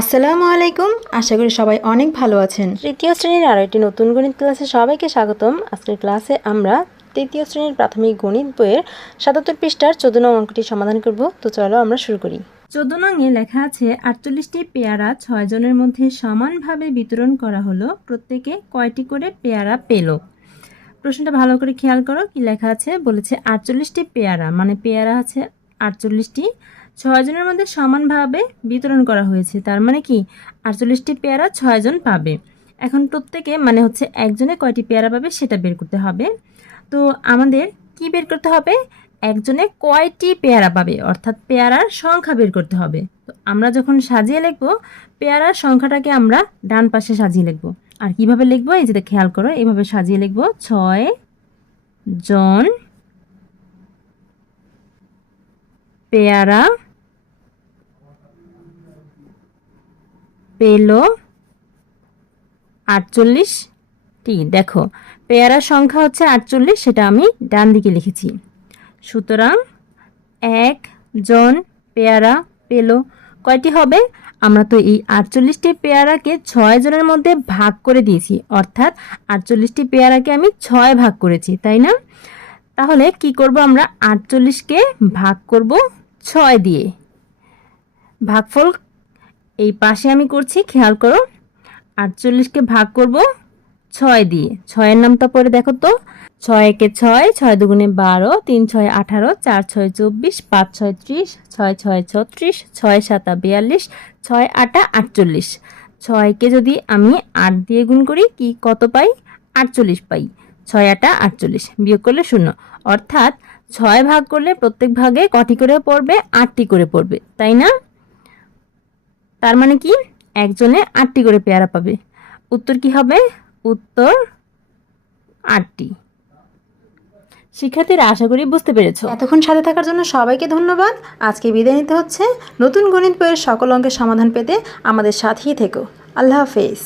আসসালামু আলাইকুম। আশা করি সবাই অনেক ভালো আছেন। তৃতীয় শ্রেণির আরও একটি নতুন গণিত ক্লাসে সবাইকে স্বাগতম। আজকের ক্লাসে আমরা তৃতীয় শ্রেণির প্রাথমিক গণিত বইয়ের সাতাত্তর পৃষ্ঠার চোদ্দ নং অঙ্কটি সমাধান করব। তো চলো আমরা শুরু করি। চোদ্দ নংয়ে লেখা আছে আটচল্লিশটি পেয়ারা ছয় জনের মধ্যে সমানভাবে বিতরণ করা হলো। প্রত্যেকে কয়টি করে পেয়ারা পেল? প্রশ্নটা ভালো করে খেয়াল করো কি লেখা আছে? বলেছে আটচল্লিশটি পেয়ারা মানে পেয়ারা আছে আটচল্লিশটি। ছয় জনের মধ্যে সমানভাবে বিতরণ করা হয়েছে। তার মানে কি? আটচল্লিশটি পেয়ারা ছয়জন পাবে। এখন প্রত্যেকে মানে হচ্ছে একজনে কয়টি পেয়ারা পাবে সেটা বের করতে হবে। তো আমাদের কি বের করতে হবে? একজনে কয়টি পেয়ারা পাবে? অর্থাৎ পেয়ারার সংখ্যা বের করতে হবে। তো আমরা যখন সাজিয়ে লিখব, পেয়ারার সংখ্যাটাকে আমরা ডান পাশে সাজিয়ে লিখব। আর কীভাবে লিখব? এই যে খেয়াল করো এইভাবে সাজিয়ে লিখব। ছয় জন পেয়ারা, পেল আটচল্লিশটি দেখো পেয়ারার সংখ্যা হচ্ছে আটচল্লিশ, সেটা আমি ডান দিকে লিখেছি। সুতরাং এক জন পেয়ারা পেল। কয়টি হবে? আমরা তো এই আটচল্লিশটি পেয়ারাকে ছয় জনের মধ্যে ভাগ করে দিয়েছি। অর্থাৎ আটচল্লিশটি পেয়ারাকে আমি ছয় ভাগ করেছি, তাই না? তাহলে কি করব আমরা? আটচল্লিশকে ভাগ করব ছয় দিয়ে। ভাগফল এই পাশে আমি করছি, খেয়াল করো। আটচল্লিশকে ভাগ করব ছয় দিয়ে। ছয়ের নামটা পরে দেখো তো। ছয় একে ছয় ছয় দুগুণে বারো, তিন ছয় আঠারো, চার ছয় চব্বিশ, পাঁচ ছয় ত্রিশ, ছয় ছয় ছত্রিশ, ছয় সাতা বিয়াল্লিশ, ছয় আটা আটচল্লিশ। ছয়কে যদি আমি আট দিয়ে গুণ করি, কি কত পাই? আটচল্লিশ পাই। ছয় আটা আটচল্লিশ, বিয়োগ করলে শূন্য। অর্থাৎ ছয় ভাগ করলে প্রত্যেক ভাগে কটি করে পড়বে? আটটি করে পড়বে, তাই না? তার মানে কি? একজনে আটটি করে পেয়ারা পাবে। উত্তর কি হবে? উত্তর আটটি। শিক্ষার্থীরা, আশা করি বুঝতে পেরেছ। এতক্ষণ সাথে থাকার জন্য সবাইকে ধন্যবাদ। আজকে বিদায় নিতে হচ্ছে। নতুন গণিত বইয়ের সকল অঙ্কের সমাধান পেতে আমাদের সাথেই থেকো। আল্লাহ হাফেজ।